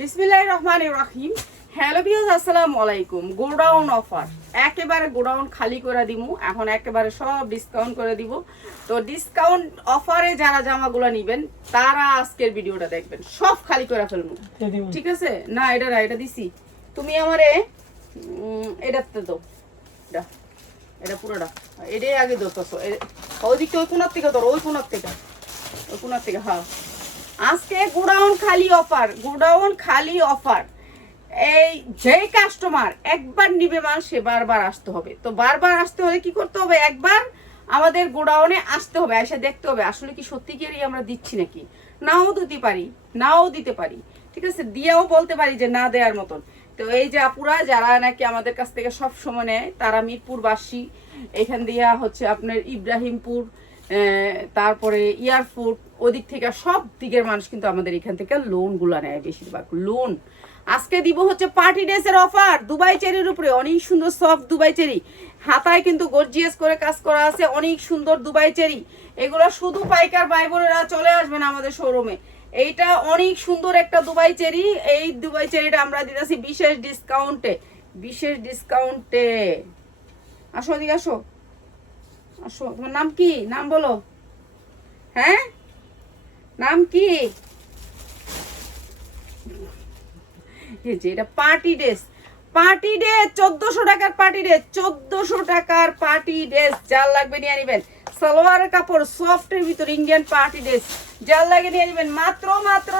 বিসমিল্লাহির রহমানির রহিম। Hello viewers, আসসালামু আলাইকুম। গোডাউন অফার, একেবারে গোডাউন খালি করে দিমু। এখন একেবারে সব ডিসকাউন্ট করে দিব। তো ডিসকাউন্ট অফারে যারা জামাগুলো নেবেন তারা আজকের ভিডিওটা দেখবেন, সব খালি করে ফেলবো, ঠিক আছে? না এটা না, এটা দিছি। তুমি আমারে এটাতে দাও, এটা এটা পুরোটা এটাই আগে ধরতেছো। ওই দিকটা ওই কোনার থেকে ধরো, ওই কোনার থেকে হ্যাঁ। আজকে গোডাউন খালি অফার, গোডাউন খালি অফার। এই যে কাস্টমার একবার নিবে মাল সে বারবার আসতে হবে। তো বারবার আসতে হলে কি করতে হবে? একবার আমাদের গোডাউনে আসতে হবে, এসে দেখতে হবে আসলে কি সত্যিকারই আমরা দিচ্ছি নাকি। নাও দিতে পারি, নাও দিতে পারি, ঠিক আছে, দিয়েও বলতে পারি যে না দেওয়ার মতন। তো এই যে আপুরা যারা নাকি আমাদের কাছ থেকে সব সময় নেয় তারা মিরপুরবাসী, এখান দিয়ে হচ্ছে আপনার ইব্রাহিমপুর, তারপরে এয়ারপোর্ট, ওদিক থেকে সব দিকের মানুষ কিন্তু আমাদের এখান থেকে লোনগুলো নেয়, বেশিরভাগ লোন। আজকে দিব হচ্ছে পার্টি ড্রেসের অফার, দুবাই চেরির উপরে অনেক সুন্দর সফট দুবাই চেরি, হাতায় কিন্তু গর্জিয়াস করে কাজ করা আছে, অনেক সুন্দর দুবাই চেরি। এগুলো শুধু পাইকার ভাই বোনেরা চলে আসবেন আমাদের শোরুমে। এইটা অনেক সুন্দর একটা দুবাই চেরি। এই দুবাই চেরিটা আমরা দিতেছি বিশেষ ডিসকাউন্টে, বিশেষ ডিসকাউন্টে। আসো এদিকে আসো, আসো। তোমার নাম কি? নাম বলো। হ্যাঁ, নাম কি? এটা পার্টি ড্রেস, পার্টি ড্রেস 1400 টাকার পার্টি ড্রেস, 1400 টাকার পার্টি ড্রেস। যার লাগবে নিয়ে নেবেন। সালোয়ারের কাপড় সফটের ভিতর ইন্ডিয়ান পার্টি ড্রেস, যার লাগে নিয়ে নেবেন। মাত্র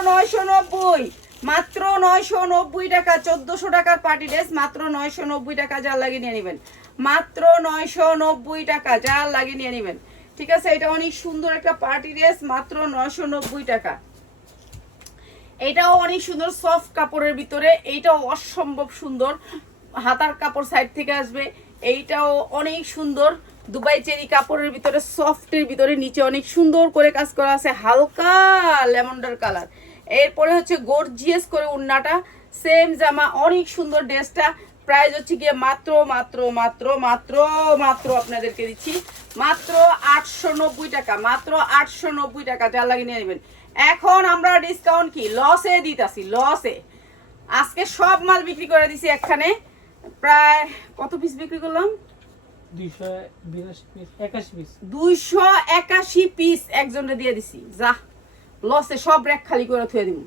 990, মাত্র 990 টাকা। 1400 টাকার পার্টি ড্রেস মাত্র 990 টাকা, যার লাগে নিয়ে নেবেন। মাত্র 990 টাকা, যার লাগে নিয়ে নেবেন, ঠিক আছে? এটা অনেক সুন্দর একটা পার্টি ড্রেস, মাত্র 990 টাকা। এটাও অনেক সুন্দর সফট কাপড়ের ভিতরে, এইটাও অসম্ভব সুন্দর, হাতার কাপড় সাইড থেকে আসবে। এইটাও অনেক সুন্দর দুবাই চেরি কাপড়ের ভিতরে, সফটের ভিতরে, নিচে অনেক সুন্দর করে কাজ করা আছে, হালকা লেমন্ডার কালার। এরপরে হচ্ছে গর্জিয়াস করে উন্নাটা, সেম জামা, অনেক সুন্দর ড্রেসটা। প্রাইস হচ্ছে গিয়ে মাত্র মাত্র মাত্র মাত্র মাত্র আপনাদেরকে দিচ্ছি মাত্র 890 টাকা, মাত্র 890 টাকা, যা লাগে নিয়ে নেবেন। এখন আমরা ডিসকাউন্ট কি লসে দিতাছি, লসে। আজকে সব মাল বিক্রি করে দিছি এখানে। প্রায় কত পিস বিক্রি করলাম? 281 পিস একজনে দিয়ে দিছি। যা লসে সব র্যাক খালি করে থুয়ে দিব।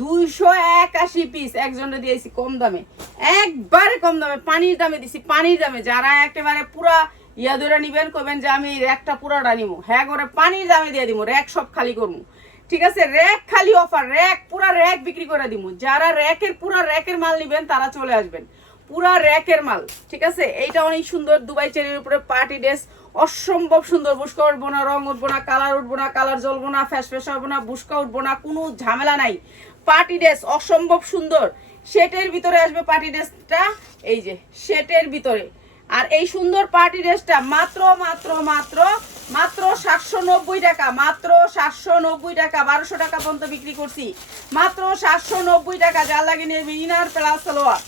281 পিস একজনে দিয়েছি কম দামে, একবারে কম দামে, পানির দামে দিছি, পানির দামে। যারা একেবারে পুরা ইয়া ধরে নিবেন, করবেন যে আমি র্যাকটা পুরাটা নিবো, হ্যাঁ করে পানির দামে দিয়ে দিব, র্যাক সব খালি করবো, ঠিক আছে? র্যাক খালি অফার, র্যাক পুরা র্যাক বিক্রি করে দিব। যারা র্যাকের পুরা র্যাকের মাল নিবেন তারা চলে আসবেন, পুরা র্যাকের মাল, ঠিক আছে? এইটা অনেক সুন্দর দুবাই চেরির উপরে পার্টি ড্রেস, অসম্ভব সুন্দর। বুস্কা উঠবো না, রং উঠবো না, কালার উঠবো না, কালার জ্বলবো না, ফ্যাস ফ্যাস হবে না, বুস্কা উঠবো না, কোনো ঝামেলা নাই। পার্টি ড্রেস অসম্ভব সুন্দর, সেটের ভিতরে আসবে পার্টি ড্রেসটা, এই যে সেটের ভিতরে। আর এই সুন্দর পার্টি ড্রেসটা মাত্র মাত্র মাত্র মাত্র 790 টাকা, মাত্র 790 টাকা। 1200 টাকা পর্যন্ত বিক্রি করছি, মাত্র 790 টাকা, যার লাগে নিয়ে ইনার প্লাস সালোয়ার,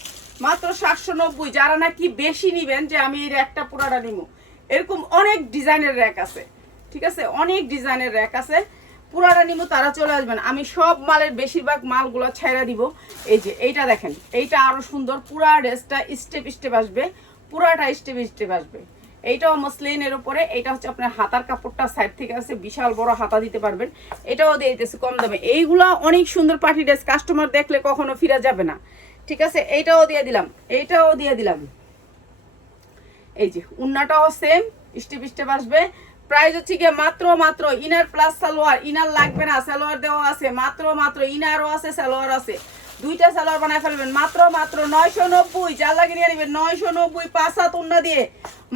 মাত্র 790। যারা নাকি বেশি নিবেন যে আমি এই র্যাকটা পুরাটা নিব, এরকম অনেক ডিজাইনের র্যাক আছে, ঠিক আছে? অনেক ডিজাইনের র্যাক আছে, পুরাটা নিব, তারা চলে আসবেন। আমি সব মালের বেশিরভাগ মালগুলো ছেড়ে দিব। এই যে এইটা দেখেন, এইটা আরো সুন্দর, পুরা ড্রেসটা স্টেপ স্টেপ আসবে, পুরাটা স্টেপ স্টেপ আসবে। এইটাও মসলিনের উপরে, এইটা হচ্ছে আপনার হাতার কাপড়টা সাইড থেকে আছে, বিশাল বড় হাতা দিতে পারবেন। এটাও দিয়ে দিতেছে কম দামে। এইগুলা অনেক সুন্দর পার্টি ড্রেস, কাস্টমার দেখলে কখনো ফিরে যাবে না, ঠিক আছে? এইটাও দিয়ে দিলাম, এইটাও দিয়ে দিলাম। এই যে উন্নাটাও সেম স্টেপ স্টেপ আসবে। প্রাইস হচ্ছে গিয়ে মাত্র মাত্র ইনার প্লাস সালোয়ার, ইনার লাগবে না, সালোয়ার দেওয়া আছে, মাত্র মাত্র ইনারও আছে, সালোয়ার আছে, দুইটা সালোয়ার বানায় ফেলবেন, মাত্র মাত্র 990। যার লাগে নিয়ে নেবেন 990, 5 হাত উন্না দিয়ে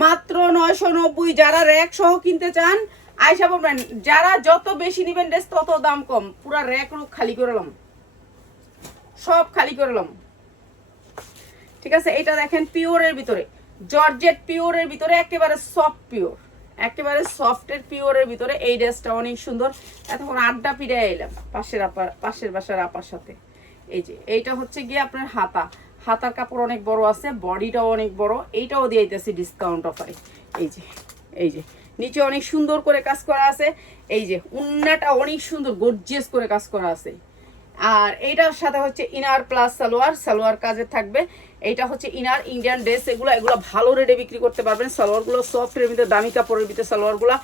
মাত্র 990। যারা র্যাক সহ কিনতে চান আয়সা বলবেন, যারা যত বেশি নেবেন ড্রেস তত দাম কম। পুরা র্যাক খালি করলাম, সব খালি করলাম, ঠিক আছে? এটা দেখেন পিওরের ভিতরে, জর্জেট পিওরের ভিতরে, একেবারে সফট পিওর, একেবারে সফটের পিওরের ভিতরে। এই ড্রেসটা অনেক সুন্দর। এতক্ষণ আড্ডা পিড়ে এলাম পাশের বাসার আপার সাথে। এই যে এইটা হচ্ছে গিয়ে আপনার হাতা, হাতার কাপড় অনেক বড় আছে, বডিটাও অনেক বড়। এইটাও দিয়ে দিতেছি ডিসকাউন্ট অফারে। এই যে এই যে নিচে অনেক সুন্দর করে কাজ করা আছে। এই যে উন্নাটা অনেক সুন্দর গর্জিয়াস করে কাজ করা আছে। আর এইটার সাথে হচ্ছে ইনার প্লাস সালোয়ার, সালোয়ার কাজে থাকবে। এইটা হচ্ছে ইনার ইন্ডিয়ান ড্রেস, এগুলো ভালো রেটে বিক্রি করতে পারবেন। সালোয়ারগুলো সফটের ভিতরে, দামি কাপড়ের ভিতরে সালোয়ারগুলো।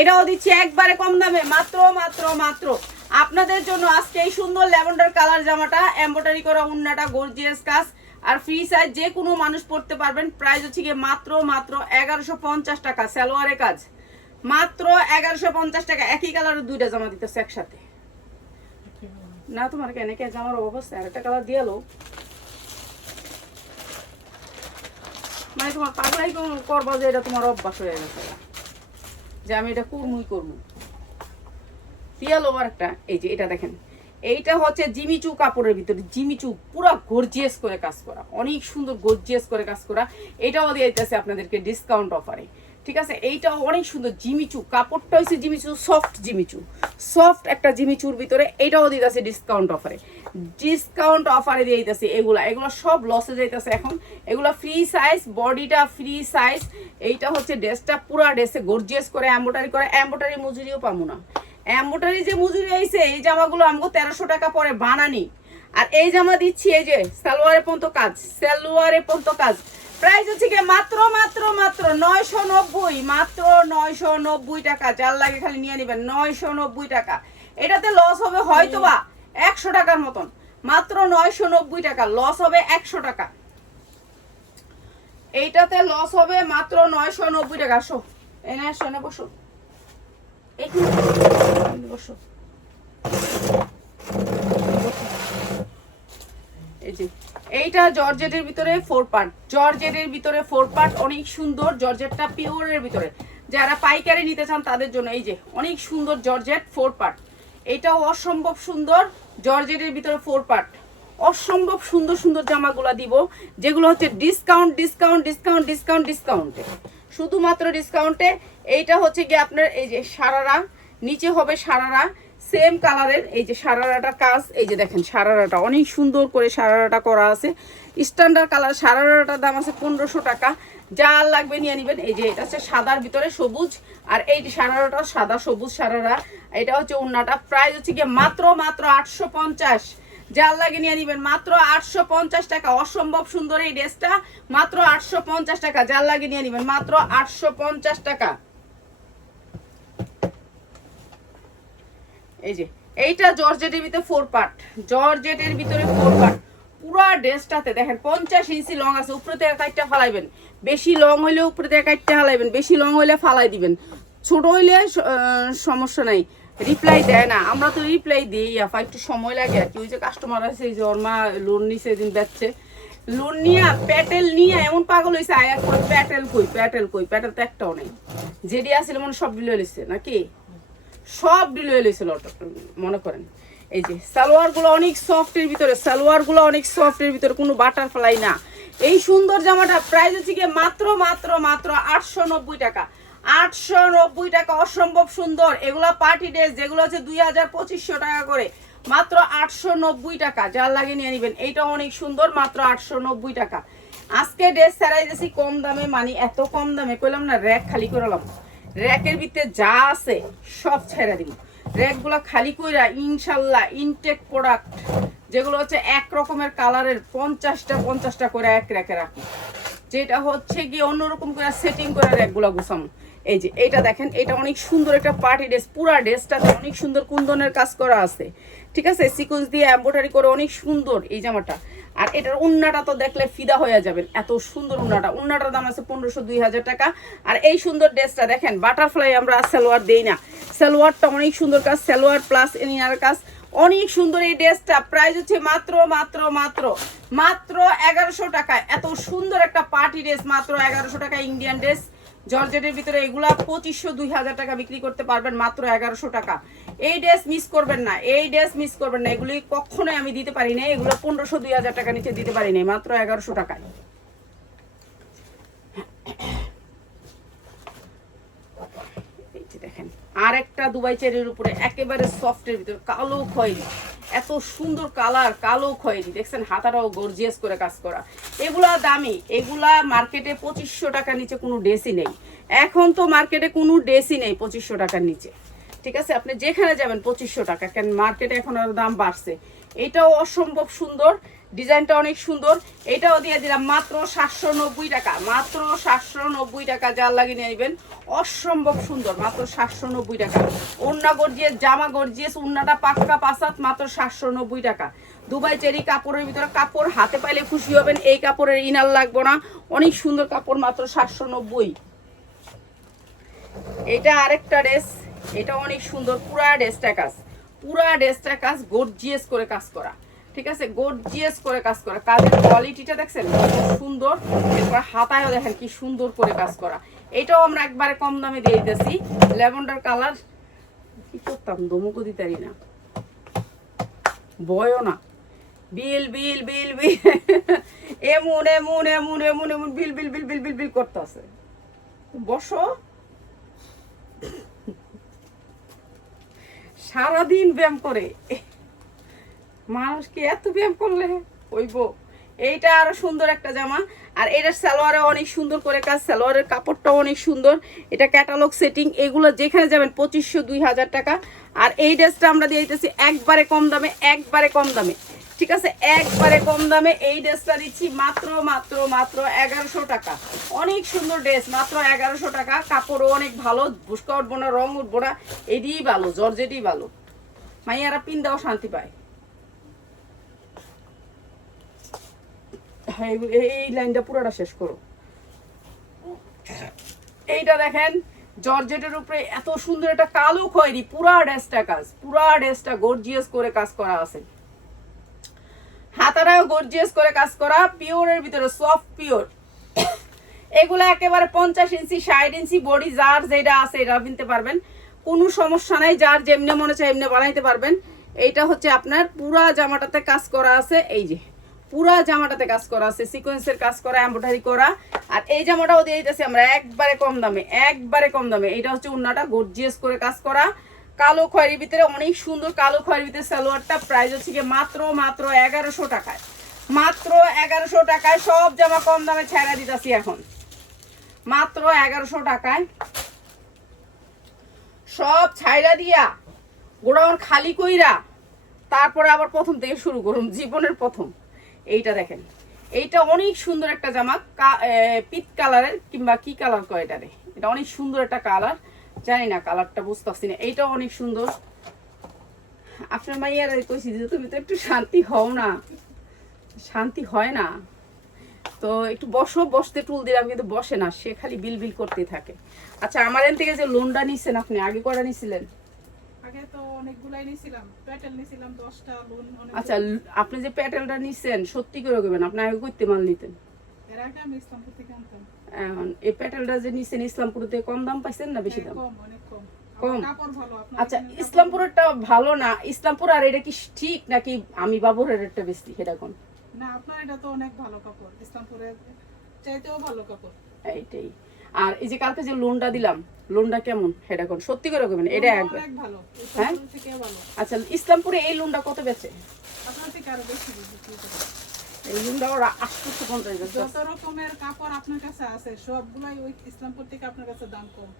এটাও দিচ্ছি একবারে কম দামে, মাত্র মাত্র মাত্র আপনাদের জন্য আজকে এই সুন্দর ল্যাভেন্ডার কালার জামাটা, এমব্রয়ডারি করা উন্নাটা, গর্জিয়াস কাজ আর ফ্রি সাইজ, যে কোনো মানুষ পড়তে পারবেন। প্রাইস হচ্ছে গিয়ে মাত্র মাত্র 1150 টাকা, সালোয়ারে কাজ মাত্র 1150 টাকা। একই কালারের দুইটা জামা দিতেছে একসাথে। না তোমার কেন কে জামার অবস্থা আরেকটা কালার দিয়ালো, মানে তোমার পাগলাই করবো যে এটা তোমার অভ্যাস হয়ে গেছে যে আমি এটা করমুই করবো। দিয়ালো আরেকটা, এই যে এটা দেখেন, এইটা হচ্ছে জিমিচু কাপড়ের ভিতরে, জিমিচু পুরো গর্জিয়াস করে কাজ করা, অনেক সুন্দর গর্জিয়াস করে কাজ করা। এটাও দিয়ে দিতেছে আপনাদেরকে ডিসকাউন্ট অফারে, ঠিক আছে। এইটাও অনেক সুন্দর জিমিচু, কাপড়টা হচ্ছে জিমিচু, সফট জিমিচু, সফট একটা জিমিচুর ভিতরে। এইটাও দিতেছে ডিসকাউন্ট অফারে, ডিসকাউন্ট অফারে দিয়ে দিতেছে। এগুলো সব লসে যাইতেছে এখন। এগুলো ফ্রি সাইজ, বডিটা ফ্রি সাইজ। এইটা হচ্ছে ড্রেসটা, পুরা ড্রেসে গর্জিয়াস করে এমব্রয়ডারি করে, এমব্রয়ডারি মজুরিও পাবো না। এমব্রয়ডারি যে মজুরি আইছে, এই জামাগুলো আমাকে 1300 টাকা পরে বানানি। আর এই জামা দিচ্ছি এই যে সালোয়ারে পর্যন্ত কাজ, সালোয়ারে পর্যন্ত কাজ। প্রাইস হচ্ছে কি মাত্র মাত্র মাত্র 990, মাত্র 990 টাকা। যার লাগে খালি নিয়ে নেবেন, 990 টাকা। এটাতে লস হবে হয়তো বা 100 টাকার মতন, মাত্র 990 টাকা, লস হবে 100 টাকা। এইটাতে লস হবে মাত্র 990 টাকা। আসো এনে, আসো এনে বসো, বসো। এই যে এইটা জর্জেটের ভিতরে 4 পার্ট, জর্জেটের ভিতরে 4 পার্ট, অনেক সুন্দর। জর্জেটটা পিওরের ভিতরে, যারা পাইকারি নিতে চান তাদের জন্য এই যে অনেক সুন্দর জর্জেট 4 পার্ট। এটাও অসম্ভব সুন্দর, জর্জেটের ভিতরে 4 পার্ট। অসম্ভব সুন্দর সুন্দর জামাগুলা দিব, যেগুলো হচ্ছে ডিসকাউন্ট ডিসকাউন্ট ডিসকাউন্ট ডিসকাউন্ট ডিসকাউন্টে, শুধুমাত্র ডিসকাউন্টে। এইটা হচ্ছে কি আপনার এই যে সারারা, নিচে হবে সারারা সেম কালারের। এই যে সারারাটা কাজ, এই যে দেখেন সারারাটা অনেক সুন্দর করে সারারাটা করা আছে, স্ট্যান্ডার্ড কালার। সারারাটার দাম আছে 1500 টাকা। যা লাগবে নিয়ে নেবেন। এই যে এটা হচ্ছে সাদার ভিতরে সবুজ, আর এই সারারাটা সাদা সবুজ সারারা। এটা হচ্ছে ওন্নাটা। প্রাইস হচ্ছে কি মাত্র মাত্র 850। যার লাগে নিয়ে নেবেন, মাত্র 850 টাকা। অসম্ভব সুন্দর এই ড্রেসটা, মাত্র 850 টাকা। যার লাগে নিয়ে নেবেন, মাত্র 850 টাকা। এই যে এইটা জর্জেটের ভিতরে 4 পার্ট, জর্জেটের ভিতরে 4 পার্ট। পুরো ড্রেসটাতে দেখেন 50 ইঞ্চি লং আছে, উপরে থেকে কাটটা ফালাইবেন। বেশি লং হইলে উপরে থেকে কাটতে ফালাইবেন, বেশি লং হইলে ফালাই দিবেন। ছোট হইলে সমস্যা নাই, রিপ্লাই দেয় না। আমরা তো রিপ্লাই দিই আপা, একটু সময় লাগে আর কি। ওই যে কাস্টমার আছে, এই যে ওর মা লোন নিছে, দিন বেচছে, লোন নিয়ে প্যাটেল নিয়ে এমন পাগল হয়েছে, আয়া করে প্যাটেল কই, প্যাটেল কই, প্যাটেল তো একটাও নেই। যেটি আসলে মনে সব বিলে লিখছে নাকি, সব ডিল হয়ে লেছিল মনে করেন। এই যে সালোয়ারগুলো অনেক সফটের ভিতরে, সালোয়ারগুলো অনেক সফটের ভিতরে, কোনো বাটারফ্লাই না। এই সুন্দর জামাটা প্রাইস হচ্ছে গিয়ে মাত্র মাত্র মাত্র 890 টাকা, 890 টাকা। অসম্ভব সুন্দর এগুলো পার্টি ড্রেস, যেগুলো হচ্ছে 2000-2500 টাকা করে, মাত্র 890 টাকা। যার লাগে নিয়ে নেবেন। এইটা অনেক সুন্দর, মাত্র 890 টাকা। আজকে ড্রেস ছাড়াই যাচ্ছি কম দামে, মানে এত কম দামে কইলাম না, র্যাক খালি করলাম। র্যাকের ভিতরে যা আছে সব ছেড়ে দিব, র্যাকগুলো খালি কইরা ইনশাল্লাহ ইনটেক প্রোডাক্ট, যেগুলো হচ্ছে এক রকমের কালারের 50টা করে এক র্যাকে রাখি, যেটা হচ্ছে গিয়ে অন্যরকম করে সেটিং করে র্যাকগুলো গুছাম। এই যে এইটা দেখেন, এটা অনেক সুন্দর একটা পার্টি ড্রেস, পুরা ড্রেসটাতে অনেক সুন্দর কুন্দনের কাজ করা আছে, ঠিক আছে, সিকোয়েন্স দিয়ে এমব্রয়ডারি করে অনেক সুন্দর এই জামাটা। আর এটার উন্নাটা তো দেখলে ফিদা হয়ে যাবেন, এত সুন্দর উন্নাটা। উন্নাটার দাম আছে 1500-2000 টাকা। আর এই সুন্দর ড্রেসটা দেখেন, বাটারফ্লাই আমরা সালোয়ার দেই না, সালোয়ারটা অনেক সুন্দর কাজ, সালোয়ার প্লাস ইনার কাজ, অনেক সুন্দর এই ড্রেসটা। প্রাইস হচ্ছে মাত্র মাত্র মাত্র মাত্র 1100 টাকা। এত সুন্দর একটা পার্টি ড্রেস মাত্র 1100 টাকা। ইন্ডিয়ান ড্রেস জর্জেটের ভিতরে, এগুলা 2500-2000 টাকা বিক্রি করতে পারবেন, মাত্র 1100 টাকা। এই ড্রেস মিস করবেন না, এই ড্রেস মিস করবেন না। এগুলি কখনোই আমি দিতে পারি না, এগুলো 1500-2000 টাকা নিচে দিতে পারি না, মাত্র 1100 টাকায়। দেখেন আর একটা দুবাই চেরির উপরে একেবারে সফটের ভিতরে কালো খয়েরি, এত সুন্দর কালার, কালো খয়েরি দেখছেন, হাতাটাও গর্জিয়াস করে কাজ করা। এগুলা দামি, এগুলা মার্কেটে 2500 টাকার নিচে কোনো ড্রেসই নেই। এখন তো মার্কেটে কোনো ড্রেসই নেই 2500 টাকার নিচে, ঠিক আছে, আপনি যেখানে যাবেন 2500 টাকা, কেন মার্কেটে এখন আর দাম বাড়ছে। এটাও অসম্ভব সুন্দর, ডিজাইনটা অনেক সুন্দর। এটাও দিয়ে দিলাম মাত্র 790 টাকা, মাত্র 790 টাকা। যার লাগে নিয়ে নেবেন, অসম্ভব সুন্দর, মাত্র 790 টাকা। ওড়না গর্জিয়াস, জামা গর্জিয়াস, ওড়নাটা পাক্কা পাসাত, মাত্র 790 টাকা। দুবাই চেরি কাপড়ের ভিতরে, কাপড় হাতে পাইলে খুশি হবেন। এই কাপড়ের ইনার লাগবো না, অনেক সুন্দর কাপড়, মাত্র 790। এটা আরেকটা ড্রেস, এটা অনেক সুন্দর, পুরা ড্রেসটা কাজ, পুরা ড্রেসটা কাজ গর্জিয়াস করে কাজ করা। ঠিক আছে, গর্জিয়াস করে কাজ করা, কাজের কোয়ালিটিটা দেখছেন সুন্দর। এরপর হাতায়ও দেখেন কি সুন্দর করে কাজ করা। এটাও আমরা একবারে কম দামে দিয়ে দিতেছি, ল্যাভেন্ডার কালার। কি করতাম, দমকও দিতারি না, বয়ও না, বিল বিল বিল বিল এমন এমন এমন এমন এমন বিল বিল বিল বিল বিল বিল করতে আছে। বসো, সারাদিন ব্যায়াম করে মানুষ, কি এত ব্যায়াম করলে হইব। এইটা আরো সুন্দর একটা জামা, আর এটার সালোয়ারে অনেক সুন্দর করে কাজ, সালোয়ারের কাপড়টাও অনেক সুন্দর। এটা ক্যাটালগ সেটিং, এগুলো যেখানে যাবেন 2500 2000 টাকা। আর এই ড্রেসটা আমরা দিয়ে দিতেছি একবারে কম দামে, একবারে কম দামে। ঠিক আছে, একবারে কম দামে এই ড্রেসটা দিচ্ছি মাত্র মাত্র মাত্র 1100 টাকা। অনেক সুন্দর ড্রেস, মাত্র 1100 টাকা। কাপড়ও অনেক ভালো, বুসকা উঠবো না, রং উঠবো না, এটিই ভালো, জর্জেটই ভালো। মাইয়ারা পিন দাও, শান্তি পায়। এই লাইনটা পুরোটা শেষ করো। এইটা দেখেন, জর্জেটের উপরে এত সুন্দর একটা কালো খয়েরি, পুরা ড্রেসটা কাজ, পুরা ড্রেসটা গর্জিয়াস করে কাজ করা আছে। হাতারাও গর্জিয়াস করে কাজ করা, পিওরের ভিতরে, সফট পিওর। এগুলো একেবারে 50 ইঞ্চি 60 ইঞ্চি বডি, যার যেটা আছে এটা কিনতে পারবেন, কোনো সমস্যা নাই। যার যেমনি মনে চায় এমনি বানাইতে পারবেন। এইটা হচ্ছে আপনার পুরা জামাটাতে কাজ করা আছে, এই যে পুরা জামাটাতে কাজ করা আছে, সিকোয়েন্সের কাজ করা, এমব্রয়ডারি করা। আর এই জামাটাও দিয়ে দিতেছি আমরা একবারে কম দামে, একবারে কম দামে। এটা হচ্ছে ওড়নাটা গর্জিয়াস করে কাজ করা, কালো খয়েরির ভিতরে, অনেক সুন্দর কালো খয়েরির ভিতরে সালোয়ারটা। প্রাইস হচ্ছে কি মাত্র মাত্র 1100 টাকায়, মাত্র 1100 টাকায়। সব জামা কম দামে ছেড়ে দিতেছি এখন, মাত্র 1100 টাকায়। সব ছাইরা দিয়া গোডাউন খালি কইরা তারপরে আবার প্রথম থেকে শুরু করুন, জীবনের প্রথম। এইটা দেখেন, এইটা অনেক সুন্দর একটা জামা, পিট কালারের, কিংবা কি কালার কয় এটারে, এটা অনেক সুন্দর একটা কালার, জানি না কালারটা বুঝতেছি না। এইটাও অনেক সুন্দর। আপনার মাইয়ার কইছি যে তুমি তো একটু শান্তি হও না, শান্তি হয় না তো একটু বসো, বসতে টুল দিলাম কিন্তু বসে না, সে খালি বিল বিল করতে থাকে। আচ্ছা, আমার এখান থেকে যে লোনটা নিছেন আপনি, আগে কটা নিছিলেন? আগে তো অনেকগুলাই নিছিলাম, প্যাটেল নিছিলাম 10টা, লোন অনেক। আচ্ছা, আপনি যে প্যাটেলটা নিছেন সত্যি করে কইবেন, আপনি আগে কইতে মাল নিতেন? এর আগে আমি ইসলামপুর থেকে আনতাম। এখন এই প্যাটেলটা যে নিছেন ইসলামপুরতে কম দাম পাইছেন না বেশি দাম? কম, অনেক কম। কম? কাপড় ভালো আপনার। আচ্ছা, ইসলামপুরেরটা ভালো না? ইসলামপুর আর এটা কি ঠিক নাকি আমি বাবুরের রেটটা বেশি, সেটা কোন? না, আপনার এটা তো অনেক ভালো কাপড়, ইসলামপুরের চাইতেও ভালো কাপড়। এইটাই। আর এই যে কালকে যে লোনটা দিলাম, লোনটা কেমন সেটা কোন? সত্যি করে কইবেন, এটা একবার। অনেক ভালো, হ্যাঁ, ইসলামপুর থেকে ভালো। আচ্ছা, ইসলামপুরে এই লোনটা কত বেচে? আপনার থেকে আরো বেশি বিক্রি করে। এই লোনটা ওরা 850 বেচে। যত রকমের কাপড় আপনার কাছে আছে সবগুলাই ওই ইসলামপুর থেকে আপনার কাছে দাম কম।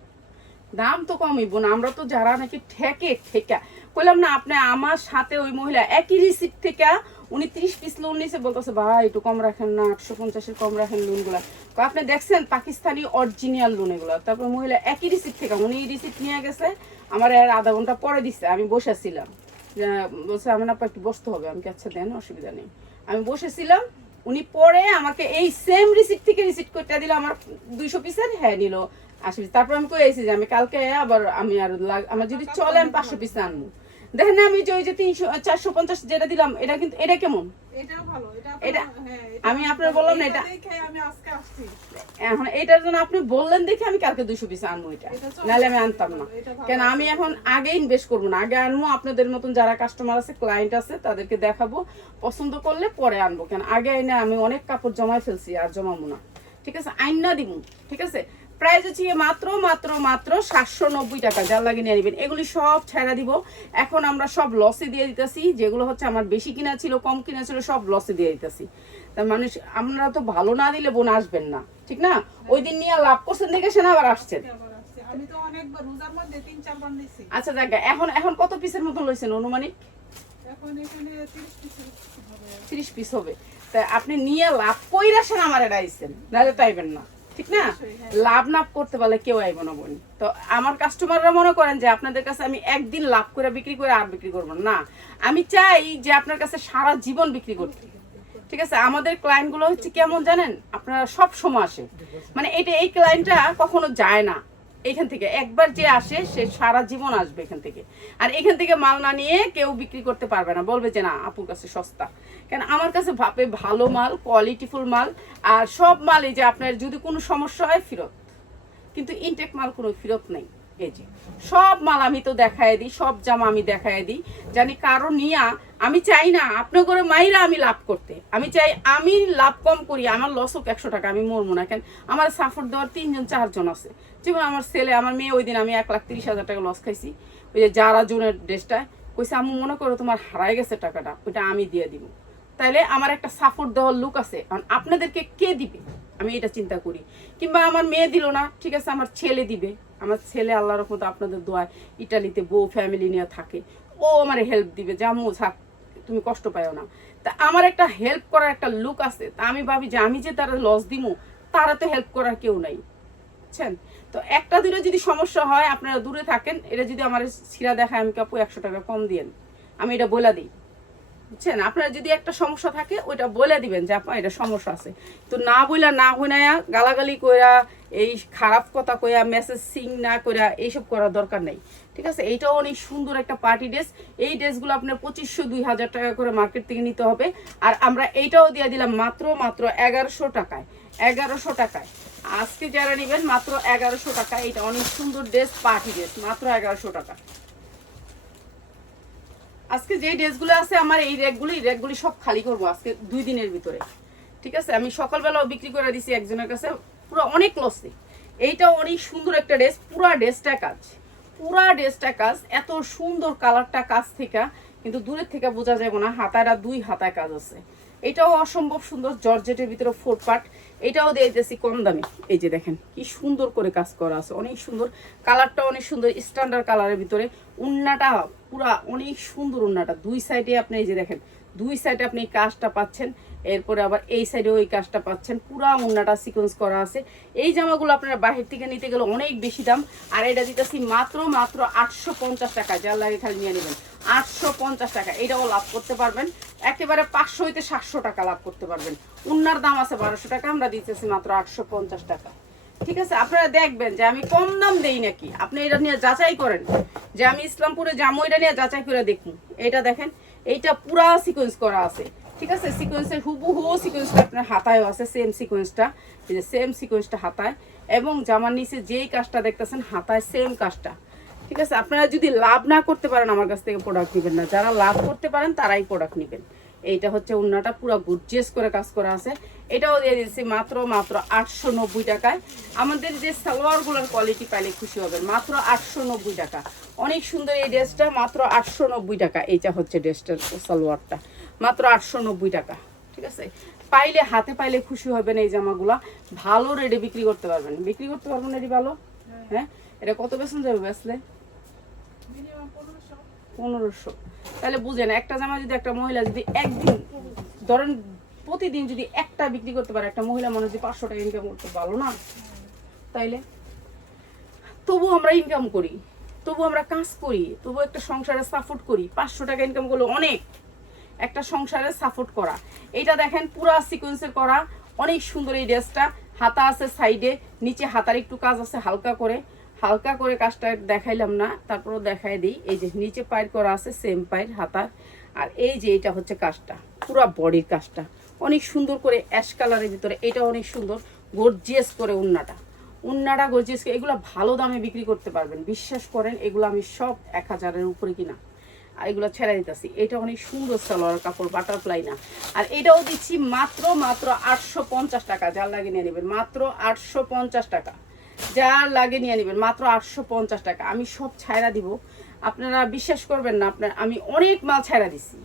দাম তো কমই বোন, আমরা তো যারা নাকি ঠেকে ঠেকা কইলাম না আপনি, আমার সাথে ওই মহিলা একই রিসিপ্ট থেকে উনি 30 পিস লোন নিয়েছে, বলতেছে ভাই একটু কম রাখেন না, 850-এর কম রাখেন লোনগুলা। তো আপনি দেখছেন পাকিস্তানি অরিজিনাল লোন এগুলো। তারপর মহিলা একই রিসিপ্ট থেকে, উনি রিসিপ্ট নিয়ে গেছে, আমার আর আধা ঘন্টা পরে দিচ্ছে। আমি বসেছিলাম, বলছে আমার আপা একটু বসতে হবে। আমি আচ্ছা দেন, অসুবিধা নেই। আমি বসেছিলাম, উনি পরে আমাকে এই সেম রিসিপ্ট থেকে রিসিপ্ট করতে দিল আমার 200 পিসের, হ্যাঁ নিল 80 পিস। তারপর আমি কইছি যে আমি কালকে আবার আমি আর আমার যদি চলে আমি 500 পিস আনবো। দেখেন না, আমি যে ওই যে 300-450 যেটা দিলাম, এটা কিন্তু এটা কেমন? এটাও ভালো, এটা হ্যাঁ, আমি আপনার বললাম না, এটা দেখে আমি আজকে আসছি। এখন এটার জন্য আপনি বললেন দেখে আমি কালকে 200 পিস আনবো। এটা নাহলে আমি আনতাম না, কেন আমি এখন আগে ইনভেস্ট করবো না, আগে আনবো। আপনাদের মতন যারা কাস্টমার আছে, ক্লায়েন্ট আছে, তাদেরকে দেখাবো, পছন্দ করলে পরে আনবো। কেন আগে আইনা আমি অনেক কাপড় জমাই ফেলছি, আর জমাবো না। ঠিক আছে, আইনা দিব। ঠিক আছে, প্রাইস হচ্ছে মাত্র মাত্র মাত্র 790 টাকা। যার লাগে নিয়ে নেবেন। এগুলি সব ছেড়া দিব। এখন আমরা সব লসে দিয়ে দিতেছি, যেগুলো হচ্ছে আমার বেশি কিনা ছিল, কম কিনা ছিল, সব লসে দিয়ে দিতেছি। তার মানুষ, আপনারা তো ভালো না দিলে বোন আসবেন না, ঠিক না? ওই দিন নিয়ে লাভ করছেন দেখে সেনা আবার আসছেন। আমি তো অনেকবার রোজার মধ্যে 3-4 বার নিছি। আচ্ছা জায়গা এখন এখন কত পিসের মতন লইছেন অনুমানিক? এখন এখানে 30 পিস হবে। 30 পিস হবে। তা আপনি নিয়ে লাভ কইরাছেন আমার এটা আইছেন, নাহলে তো আইবেন না, ঠিক না? লাভ না করতে পারলে কেউ আইব না বোন। তো আমার কাস্টমাররা মনে করেন যে আপনাদের কাছে আমি একদিন লাভ করে বিক্রি করে আর বিক্রি করবো না, আমি চাই যে আপনার কাছে সারা জীবন বিক্রি করতে। ঠিক আছে, আমাদের ক্লায়েন্ট গুলো হচ্ছে কেমন জানেন, আপনারা সব সময় আসে, মানে এই ক্লায়েন্টটা কখনো যায় না এখান থেকে। একবার যে আসে সে সারা জীবন আসবে এখান থেকে। আর এখান থেকে মাল না নিয়ে কেউ বিক্রি করতে পারবে না, বলবে যে না আপুর কাছে সস্তা। কেন আমার কাছে ভাবে ভালো মাল, কোয়ালিটিফুল মাল। আর সব মালই যে আপনার যদি কোনো সমস্যা হয় ফেরত, কিন্তু ইনটেক মাল কোনো ফেরত নেই। এই যে সব মাল আমি তো দেখায় দিই, সব জামা আমি দেখায় দিই, জানি কারো নিয়া আমি চাই না আপনার করে মাইরা আমি লাভ করতে। আমি চাই আমি লাভ কম করি, আমার লস হোক 100 টাকা, আমি মরবো না। কেন আমার সাপোর্ট দেওয়ার 3-4 জন আছে। যেমন আমার ছেলে, আমার মেয়ে, ওই দিন আমি 1,30,000 টাকা লস খাইছি। ওই যে যারা জনের ড্রেসটা কইছে আমি মনে করো তোমার হারাই গেছে টাকাটা, ওইটা আমি দিয়ে দিব। তাইলে আমার একটা সাপোর্ট দেওয়ার লুক আছে। কারণ আপনাদেরকে কে দিবে আমি এটা চিন্তা করি। কিংবা আমার মেয়ে দিল না, ঠিক আছে আমার ছেলে দিবে। আমার ছেলে আল্লাহর রহমতে আপনাদের দোয়ায় ইটালিতে বউ ফ্যামিলি নিয়ে থাকে, ও আমার হেল্প দিবে, জামু থাক তুমি কষ্ট পাও না। তা আমার একটা হেল্প করার একটা লুক আছে। তা আমি ভাবি যে আমি যে তারা লস দিমু, তারা তো হেল্প করার কেউ নাই, বুঝছেন? তো একটা দিনে যদি সমস্যা হয়, আপনারা দূরে থাকেন, এটা যদি আমার ছিঁড়া দেখায়, আমি কাপু 100 টাকা কম দিয়েন, আমি এটা বলে দিই, বুঝছেন? আপনার যদি একটা সমস্যা থাকে ওইটা বলে দিবেন যে আপা এটা সমস্যা আছে। তো না বইলা না হইনায়া গালাগালি কইরা এই খারাপ কথা কইয়া মেসেজ সিং না কইরা এইসব করার দরকার নেই, ঠিক আছে? এইটাও অনেক সুন্দর একটা পার্টি ড্রেস। এই ড্রেসগুলো আপনার 2500-2000 টাকা করে মার্কেট থেকে নিতে হবে। আর আমরা এইটাও দিয়ে দিলাম মাত্র 1100 টাকায়। 1100 টাকায় আজকে যারা নেবেন মাত্র 1100 টাকা। এটা অনেক সুন্দর ড্রেস, পার্টি ড্রেস, মাত্র 1100 টাকা। আজকে যে ড্রেসগুলো আছে আমার এই র্যাকগুলি সব খালি করব আজকে 2 দিনের ভিতরে, ঠিক আছে? আমি সকালবেলাও বিক্রি করে দিছি একজনের কাছে, পুরো অনেক লসে। এইটা অনেক সুন্দর একটা ড্রেস, পুরা ড্রেসটা কাজ, এত সুন্দর কালারটা কাজ থেকে, কিন্তু দূরের থেকে বোঝা যাবে না। হাতাটা 2 হাতায় কাজ আছে। এটাও অসম্ভব সুন্দর, জর্জেটের ভিতরে 4 পার্ট। এটাও দিয়ে দিয়েছি কম দামে। এই যে দেখেন কি সুন্দর করে কাজ করা আছে, অনেক সুন্দর কালারটা, অনেক সুন্দর স্ট্যান্ডার্ড কালারের ভিতরে। উন্নাটা পুরা অনেক সুন্দর, উন্নাটা 2 সাইডে আপনি এই যে দেখেন 2 সাইডে আপনি এই কাজটা পাচ্ছেন, এরপরে আবার এই সাইডেও এই কাজটা পাচ্ছেন, পুরা উন্নাটা সিকোয়েন্স করা আছে। এই জামাগুলো আপনারা বাহির থেকে নিতে গেলে অনেক বেশি দাম, আর এটা দিতেছি মাত্র 850 টাকা। যার লাগে খালি নিয়ে নেবেন 850 টাকা। এটাও লাভ করতে পারবেন, একেবারে 500 হইতে 700 টাকা লাভ করতে পারবেন। উন্নার দাম আছে 1200 টাকা, আমরা দিতেছি মাত্র 850 টাকা, ঠিক আছে? আপনারা দেখবেন যে আমি কম দাম দেই নাকি, আপনি এটা নিয়ে যাচাই করেন যে আমি ইসলামপুরে যাবো, এটা নিয়ে যাচাই করে দেখুন। এটা দেখেন, এইটা পুরা সিকোয়েন্স করা আছে, ঠিক আছে? সিকোয়েন্সের হুবহু সিকোয়েন্সটা আপনার হাতায়ও আছে, সেম সিকোয়েন্সটা, এই যে সেম সিকোয়েন্সটা হাতায়, এবং জামার নিচে যেই কাজটা দেখতেছেন হাতায় সেম কাজটা, ঠিক আছে? আপনারা যদি লাভ না করতে পারেন আমার কাছ থেকে প্রোডাক্ট নেবেন না, যারা লাভ করতে পারেন তারাই প্রোডাক্ট নেবেন। এইটা হচ্ছে উন্নাটা পুরো গর্জিয়াস করে কাজ করা আছে। এটাও দিয়ে দিচ্ছি মাত্র 890 টাকায়। আমাদের যে সালোয়ারগুলোর কোয়ালিটি পাইলে খুশি হবেন, মাত্র 890 টাকা। অনেক সুন্দর এই ড্রেসটা, মাত্র 890 টাকা। এইটা হচ্ছে ড্রেসটার সালোয়ারটা, মাত্র 890 টাকা, ঠিক আছে? পাইলে হাতে পাইলে খুশি হবেন। এই জামাগুলা ভালো রেটে বিক্রি করতে পারবেন এটি ভালো। হ্যাঁ, এটা কত বেতন যাবে বেচলে? 1500। তাহলে বুঝেন, একটা জামা যদি একটা মহিলা যদি একদিন ধরেন প্রতিদিন যদি একটা বিক্রি করতে পারে, একটা মহিলা মানুষ যদি 500 টাকা ইনকাম করতে, ভালো না? তাইলে তবু আমরা ইনকাম করি, তবু আমরা কাজ করি, তবু একটা সংসারে সাপোর্ট করি। 500 টাকা ইনকাম করলে অনেক, একটা সংসারে সাপোর্ট করা। এটা দেখেন পুরা সিকোয়েন্সের করা, অনেক সুন্দর এই ড্রেসটা। হাতা আছে সাইডে, নিচে হাতার একটু কাজ আছে হালকা করে কাজটা দেখাইলাম না, তারপরও দেখাই দিই। এই যে নিচে পায়ের করা আছে সেম পায়ের হাতার, আর এই যে এটা হচ্ছে কাজটা, পুরা বডির কাজটা অনেক সুন্দর করে অ্যাশ কালারের ভিতরে। এটা অনেক সুন্দর গর্জিয়াস করে উন্নাটা গর্জিয়াস। এগুলো ভালো দামে বিক্রি করতে পারবেন, বিশ্বাস করেন। এগুলো আমি সব 1000-এর উপরে কিনা, আর এগুলো ছেড়ে দিতেছি। এটা অনেক সুন্দর সালোয়ার কাপড়, বাটারফ্লাই না। আর এটাও দিচ্ছি মাত্র 850 টাকা। যার লাগে নিয়ে নেবেন মাত্র 850 টাকা, যার লাগে নিয়ে নেবেন মাত্র 850 টাকা। আমি সব ছাইরা দিব, আপনারা বিশ্বাস করবেন না। আমি অনেক মাল ছাইরা দিছি,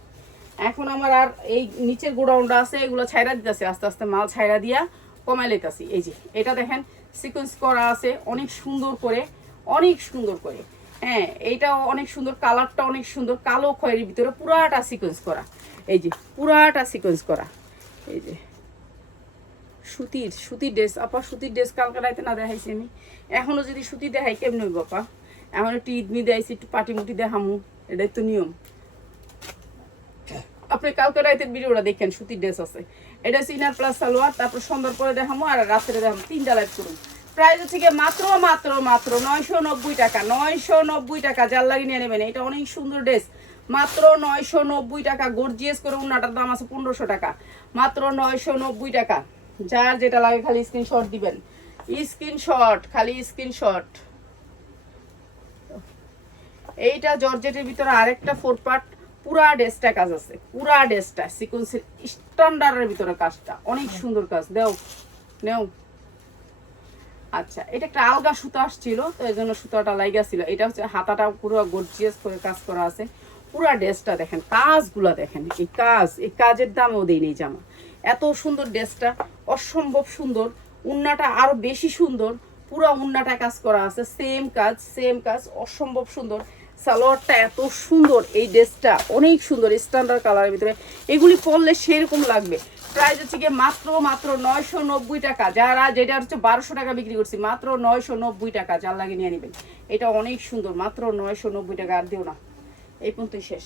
এখন আমার আর এই নিচের গোডাউনটা আছে, এগুলো ছাইরা দিতেছে, আস্তে আস্তে মাল ছাইরা দিয়া কমাই লেতাছি। এই যে এটা দেখেন সিকোয়েন্স করা আছে অনেক সুন্দর করে, অনেক সুন্দর করে। হ্যাঁ, এইটাও অনেক সুন্দর, কালারটা অনেক সুন্দর, কালো খয়েরির ভিতরে পুরাটা সিকোয়েন্স করা। এই যে পুরাটা সিকোয়েন্স করা, এই যে সুতির ড্রেস। আপা সুতির ড্রেস কালকে রাইতে না দেখাইছি আমি, এখনো যদি সুতি দেখাই কেমন হইব আপা? এখন একটু ঈদমি দেখাইছি, একটু পাটিমুটি দেখামু, এটাই তো নিয়ম। আপনি কালকে রাইতের ভিডিওটা দেখেন, সুতির ড্রেস আছে। এটা হচ্ছে ইনার প্লাস সালোয়ার, তারপর সন্ধ্যার পরে দেখামো আর রাত্রে দেখামো, 3টা লাইভ করুন। প্রাইস হচ্ছে গিয়ে মাত্র মাত্র মাত্র 990 টাকা। 990 টাকা, যার লাগে নিয়ে নেবেন। এটা অনেক সুন্দর ড্রেস, মাত্র 990 টাকা। গর্জিয়াস করে উন্নাটার দাম আছে 1500 টাকা, মাত্র 990 টাকা। যার যেটা লাগে খালি স্ক্রিনশট দিবেন, স্ক্রিনশট, খালি স্ক্রিনশট। এইটা জর্জেটের ভিতরে আরেকটা 4 পার্ট, পুরা ড্রেসটা কাজ আছে, পুরা ড্রেসটা সিকোয়েন্সের স্ট্যান্ডার্ডের ভিতরে কাজটা অনেক সুন্দর কাজ। নেও। আচ্ছা, এটা একটা আলগা সুতা আসছিল, তো এই জন্য সুতাটা লাইগা ছিল। এটা হচ্ছে হাতাটা পুরো গর্জিয়াস করে কাজ করা আছে। পুরা ড্রেসটা দেখেন, কাজগুলা দেখেন, এই কাজের দামও দেই নেই জামা। এত সুন্দর ড্রেসটা, অসম্ভব সুন্দর। উন্নাটা আরো বেশি সুন্দর, পুরো উন্নাটা কাজ করা আছে, সেম কাজ, অসম্ভব সুন্দর। সালোয়ারটা এত সুন্দর, এই ড্রেসটা অনেক সুন্দর, স্ট্যান্ডার্ড কালারের ভিতরে। এগুলি পরলে সেরকম লাগবে। প্রাইস হচ্ছে গিয়ে মাত্র 990 টাকা। যারা যেটা হচ্ছে 1200 টাকা বিক্রি করছি, মাত্র 990 টাকা, যার লাগে নিয়ে নেবেন। এটা অনেক সুন্দর, মাত্র 990 টাকা। আর দিও না, এই পর্যন্তই শেষ।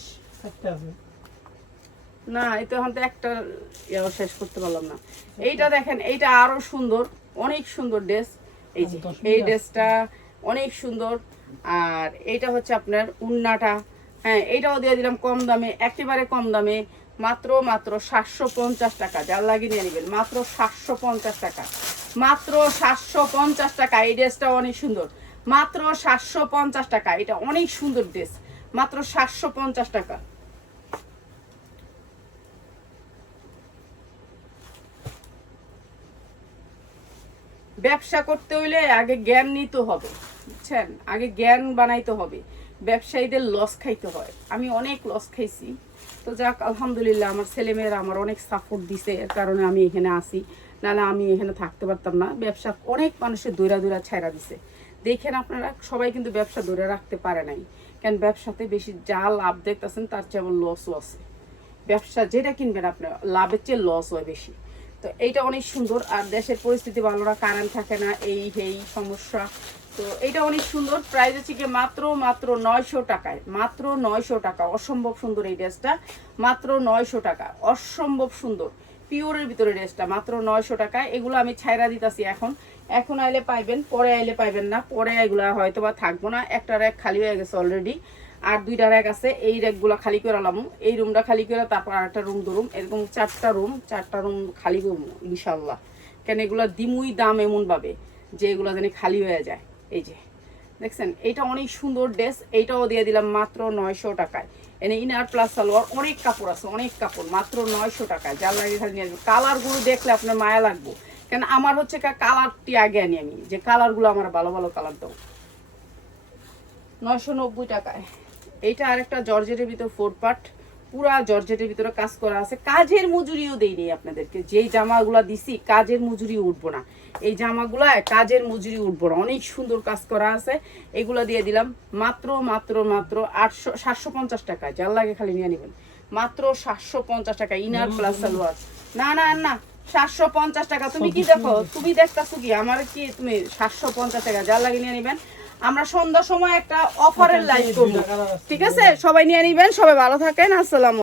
না, এই তো এখন তো একটা শেষ করতে পারলাম না। এইটা দেখেন, এইটা আরো সুন্দর, অনেক সুন্দর ড্রেস। এই যে এই ড্রেসটা অনেক সুন্দর। আর এইটা হচ্ছে আপনার উন্নাটা। হ্যাঁ, এইটাও দিয়ে দিলাম কম দামে, একেবারে কম দামে, মাত্র 750 টাকা। যার লাগিয়ে নিয়ে নেবেন, মাত্র 750 টাকা, মাত্র 750 টাকা। এই ড্রেসটা অনেক সুন্দর, মাত্র 750 টাকা। এটা অনেক সুন্দর ড্রেস, মাত্র 750 টাকা। ব্যবসা করতে হইলে আগে জ্ঞান নিতে হবে, বুঝছেন? আগে জ্ঞান বানাইতে হবে। ব্যবসায়ীদের লস খাইতে হয়। আমি অনেক লস খাইছি, তো যাক আলহামদুলিল্লাহ, আমার ছেলেমেয়েরা আমার অনেক সাপোর্ট দিছে, এর কারণে আমি এখানে আসি, নাহলে আমি এখানে থাকতে পারতাম না। ব্যবসা অনেক মানুষের দৌড়া ছাইরা দিছে। দেখেন আপনারা, সবাই কিন্তু ব্যবসা ধরে রাখতে পারে নাই, কেন ব্যবসাতে বেশি যা লাভ দেখতেছেন তার চেয়ে আবার লসও আছে। ব্যবসা যেটা কিনবেন আপনার, লাভের চেয়ে লস হয় বেশি। তো এইটা অনেক সুন্দর। আর দেশের পরিস্থিতি ভালো না, কারেন্ট থাকে না, এই সমস্যা। তো এইটা অনেক সুন্দর। প্রাইস হচ্ছে গিয়ে মাত্র 900 টাকায়, মাত্র 900 টাকা। অসম্ভব সুন্দর এই ড্রেসটা, মাত্র 900 টাকা, অসম্ভব সুন্দর পিওরের ভিতরে ড্রেসটা, মাত্র 900 টাকায়। এগুলো আমি ছাইরা দিতেছি এখন আইলে পাইবেন, পরে আইলে পাইবেন না। পরে এগুলো হয়তো বা থাকবো না, একটা র্যাক খালি হয়ে গেছে অলরেডি, আর 2টা র্যাক আছে। এই র্যাকগুলো খালি করে আলাম, এই রুমটা খালি করে তারপর আরেকটা রুম ধরুম, এরকম 4টা রুম খালি করবো ইনশাল্লাহ। কেন এগুলো দিমুই দাম এমন ভাবে যে এগুলো জানি খালি হয়ে যায়। এই যে দেখছেন, এইটা অনেক সুন্দর ড্রেস, এইটাও দিয়ে দিলাম মাত্র 900 টাকায়। এনে ইনার প্লাস সালোয়ার, অনেক কাপড় আছে, অনেক কাপড়, মাত্র 900 টাকায়। যার লাগে খালি নিয়ে আসবেন। কালারগুলো দেখলে আপনার মায়া লাগবে, কেন আমার হচ্ছে কালারটি আগে আনি আমি, যে কালারগুলো আমার ভালো ভালো কালার দাও। 990 টাকায়। এইটা আরেকটা জর্জেটের ভিতর 4 পার্ট, পুরা জর্জেটের ভিতরে কাজ করা আছে। কাজের মজুরিও দেইনি আপনাদেরকে, যেই জামাগুলা দিছি কাজের মজুরি উঠবো না, এই জামাগুলা কাজের মজুরি উঠবো না, অনেক সুন্দর কাজ করা আছে। এগুলা দিয়ে দিলাম মাত্র 750 টাকা। যার লাগে খালি নিয়ে নেবেন, মাত্র 750 টাকা। ইনার প্লাস সালোয়ার, না 750 টাকা। তুমি কি দেখো, তুমি দেখতেছো কি আমার, কি তুমি 750 টাকা। যার লাগে নিয়ে নেবেন। আমরা সন্ধ্যার সময় একটা অফারের লাইভ করবো, ঠিক আছে? সবাই নিয়ে নেবেন, সবাই ভালো থাকেন, আসসালাম।